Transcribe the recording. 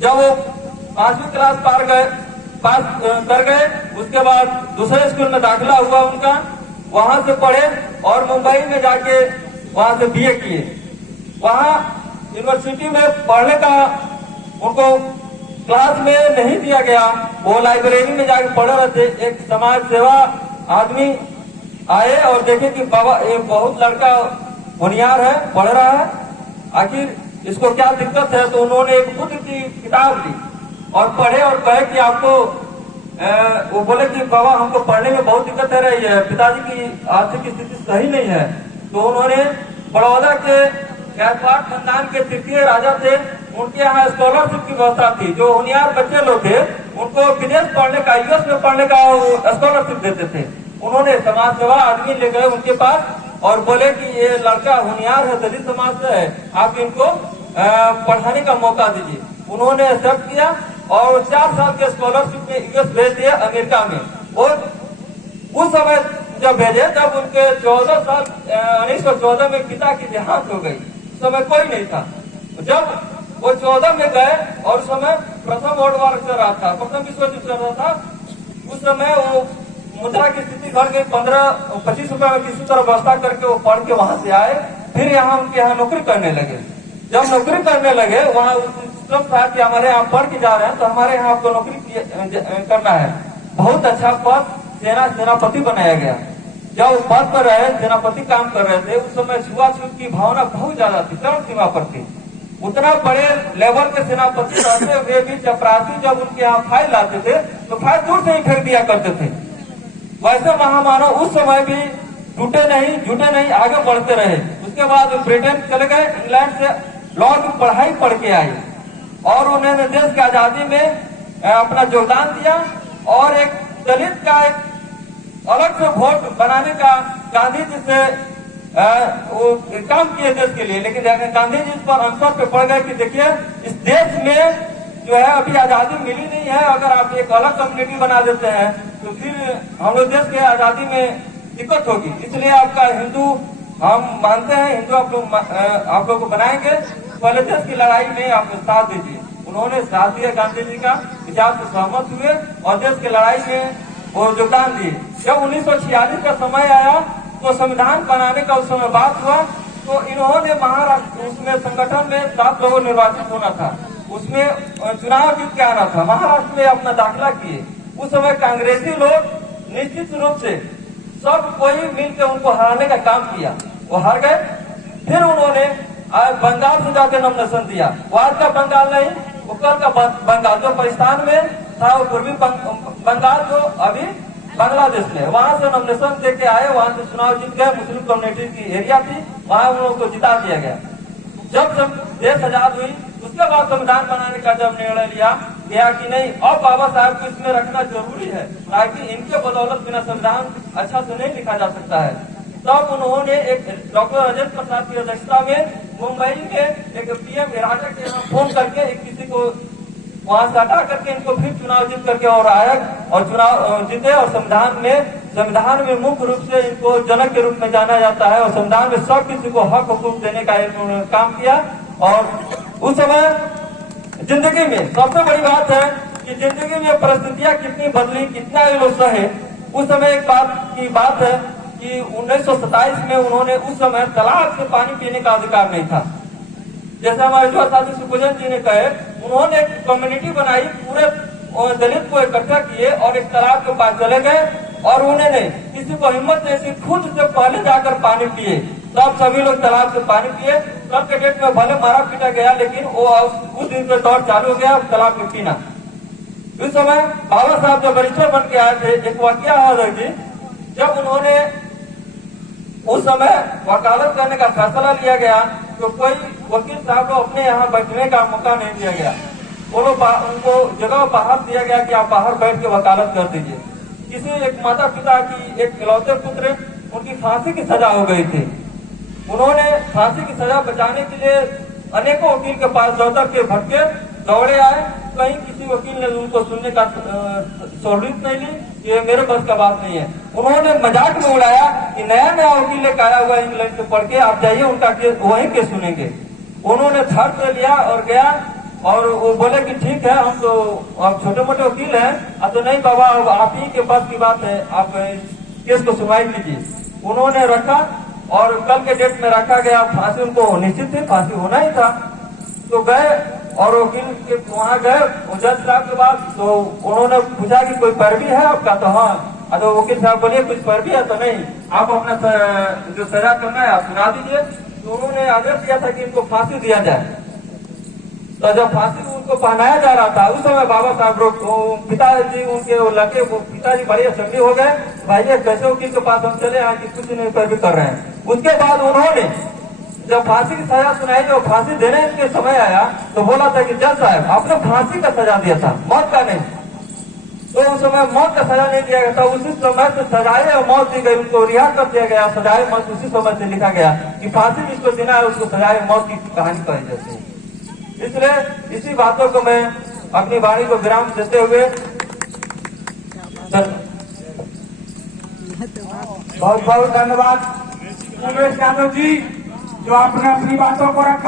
जब वो 5वीं क्लास पास कर गए, उसके बाद दूसरे स्कूल में दाखिला हुआ उनका, वहां से पढ़े और मुंबई में जाके वहां से बीए किए। वहां यूनिवर्सिटी में पढ़ने का उनको क्लास में नहीं दिया गया, वो लाइब्रेरी में जाके पढ़ रहे थे। एक समाज सेवा आदमी आए और देखे कि बाबा ये बहुत लड़का होनियार है, पढ़ रहा है, आखिर इसको क्या दिक्कत है। तो उन्होंने एक बुद्ध की किताब ली और पढ़े और कहे कि आपको वो बोले कि बाबा हमको पढ़ने में बहुत दिक्कत है रही है, पिताजी की आर्थिक स्थिति सही नहीं है। तो उन्होंने बड़ौदा के गायकवाड़ खानदान के तृतीय राजा थे, उनके यहाँ स्कॉलरशिप की व्यवस्था थी। जो होनियार बच्चे लोग थे उनको विदेश पढ़ने का, यूएस में पढ़ने का स्कॉलरशिप देते थे। उन्होंने समाज सेवा आदमी ले गए उनके पास और बोले कि ये लड़का होनियार है, दलित समाज से है, आप इनको पढ़ाने का मौका दीजिए। उन्होंने एक्सेप्ट किया और 4 साल के स्कॉलरशिप में यूएस भेज दिया अमेरिका में। और उस समय जब भेजे तब उनके 14 साल 1914 में पिता की देहांत हो गई। उस समय कोई नहीं था। जब वो 14 में गए और उस समय प्रथम वर्ल्ड वॉर चल रहा था, प्रथम विश्व युद्ध चल रहा था। उस समय वो मुद्रा की स्थिति घर गई, 15-25 रुपए में किसी तरह व्यवस्था करके वो पढ़ के वहां से आए। फिर यहाँ उनके यहाँ नौकरी करने लगे। जब नौकरी करने लगे वहाँ सिस्टम था कि हमारे यहाँ पढ़ के जा रहे हैं तो हमारे यहाँ आपको नौकरी करना है। बहुत अच्छा पद सेनापति बनाया गया। जब पद पर रहे, सेनापति काम कर रहे थे, उस समय छुआछूत की भावना बहुत ज्यादा थी, चरम सीमा पर थी। उतना बड़े लेवल के सेनापति रहते हुए भी चपरासी जब उनके यहाँ फाइल लाते थे तो फाइल दूर से ही फेंक दिया करते थे। वैसे महामानव उस समय भी झूठे नहीं आगे बढ़ते रहे। उसके बाद ब्रिटेन चले गए, इंग्लैंड से लॉ की पढ़ाई पढ़ के आए और उन्होंने देश की आजादी में अपना योगदान दिया। और एक दलित का एक अलग से वोट बनाने का गांधी जी से वो काम किए देश के लिए। लेकिन गांधी जी इस पर अवसर पे पड़ गए कि देखिए इस देश में जो है अभी आजादी मिली नहीं है, अगर आप एक अलग कम्युनिटी बना देते हैं तो फिर हम लोग देश के आजादी में दिक्कत होगी। इसलिए आपका हिंदू हम मानते हैं, हिंदू आप लोग को बनाएंगे, पहले देश की लड़ाई में आप साथ दीजिए। उन्होंने साथ दिया, गांधी जी का विचार से सहमत हुए और देश की लड़ाई में वो योगदान दिए। जब 1946 का समय आया तो संविधान बनाने का उस समय बात हुआ तो इन्होंने महाराष्ट्र उसमें संगठन में 7 लोगों निर्वाचित होना था, उसमें चुनाव जीत के आना था। महाराष्ट्र में अपना दाखिला किए। उस समय कांग्रेसी लोग निश्चित रूप से सब कोई मिलकर उनको हराने का काम किया, वो हार गए। फिर उन्होंने बंगाल से जाकर नॉमिनेशन दिया। वो आज का बंगाल नहीं, वो कल का बंगाल जो पाकिस्तान में था, वो पूर्वी बंगाल जो अभी बांग्लादेश में, वहां से नॉमिनेशन दे के आए, वहां से चुनाव जीत गए। मुस्लिम कम्युनिटी की एरिया थी, वहां उन लोगों को जिता दिया गया। जब देश आजाद हुई उसके बाद संविधान बनाने का जब निर्णय लिया गया कि नहीं अब बाबा साहब को इसमें रखना जरूरी है ताकि इनके बदौलत बिना संविधान अच्छा से नहीं लिखा जा सकता है, तब उन्होंने एक डॉक्टर राजेंद्र प्रसाद की अध्यक्षता में मुंबई में एक पीएम राजा के यहाँ फोन करके एक किसी को वहां से हटा करके इनको फिर चुनाव जीत करके और आया और चुनाव जीते। और संविधान में मुख्य रूप से इनको जनक के रूप में जाना जाता है और संविधान में सब किसी को हक हुकूक देने का इन्होंने काम किया। और उस समय जिंदगी में सबसे बड़ी बात है कि जिंदगी में परिस्थितियां कितनी बदली, कितना ये लोग सहे। उस समय एक बात की बात है कि 1927 में उन्होंने उस समय तालाब से पानी पीने का अधिकार नहीं था। जैसे हमारे जो साथी सुखोजन जी ने कहे, उन्होंने एक कम्युनिटी बनाई, पूरे दलित को इकट्ठा किए और एक तालाब के पास चले गए और उन्होंने किसी को हिम्मत नहीं थी, खुद से पहले जाकर पानी पिए। तब सभी लोग तालाब से पानी पिए। कल के डेट में भले मारा पीटा गया लेकिन वो उस दिन से दौर चालू हो गया तालाब में पीना। उस समय बाबा साहब जब बैरिस्टर बन के आए थे, एक वाकया है कि जब उन्होंने उस समय वकालत करने का फैसला लिया गया तो कोई वकील साहब को अपने यहाँ बैठने का मौका नहीं दिया गया। वो लोग उनको जगह बाहर दिया गया कि आप बाहर बैठ के वकालत कर दीजिए। किसी एक माता पिता की एक इकलौते पुत्र, उनकी फांसी की सजा हो गई थी। उन्होंने फांसी की सजा बचाने के लिए अनेकों वकील के पास दौड़ के भटके, दौड़े आए। कहीं किसी वकील ने उनको सुनने का सहूलियत नहीं ली, ये मेरे बस का बात नहीं है। उन्होंने मजाक में उड़ाया कि नया वकील लेकर आया हुआ इंग्लैंड से पढ़ के, आप जाइए उनका केस वहीं के सुनेंगे। उन्होंने धड़ पे लिया और गया और वो बोले कि ठीक है, हम तो आप छोटे मोटे वकील हैं। तो नहीं बाबा, अब आप ही के पास की बात है, आप इस केस को सुनवाई कीजिए। उन्होंने रखा और कल के डेट में रखा गया। फांसी उनको निश्चित थी, फांसी होना ही था। तो गए और वकील के वहाँ गए जज साहब के पास। तो उन्होंने पूछा कि कोई पैरवी है आपका? तो हाँ। तो वकील साहब बोलिए कुछ पैरवी है? तो नहीं, आप अपना जो सजा करना है आप सुना दीजिए। तो उन्होंने आदेश दिया था कि इनको फांसी दिया जाए। तो जब फांसी उनको पहनाया जा रहा था, उस समय बाबा साहब रोक, पिताजी उनके लड़के पिताजी बड़ी असम्बली हो गए, भाई ये कैसे वकील के पास हम चले आए कि कुछ नहीं पैरवी कर रहे हैं। उसके बाद उन्होंने जब फांसी की सजा सुनाई, जो फांसी देने के समय आया तो बोला था कि जज साहब आपने फांसी का सजा दिया था, मौत का नहीं। तो उस समय मौत का सजा नहीं दिया गया था, उसी समय से सजाए मौत दी गई, उनको रिहा कर दिया गया। सजाए मौत उसी समय से लिखा गया कि फांसी जिसको देना है उसको सजाए मौत की कहानी कही जाती है। इसलिए इसी बातों को मैं अपनी वाणी को विराम देते हुए बहुत बहुत धन्यवाद उमेश यादव जी, जो आपने अपनी बातों को रखा।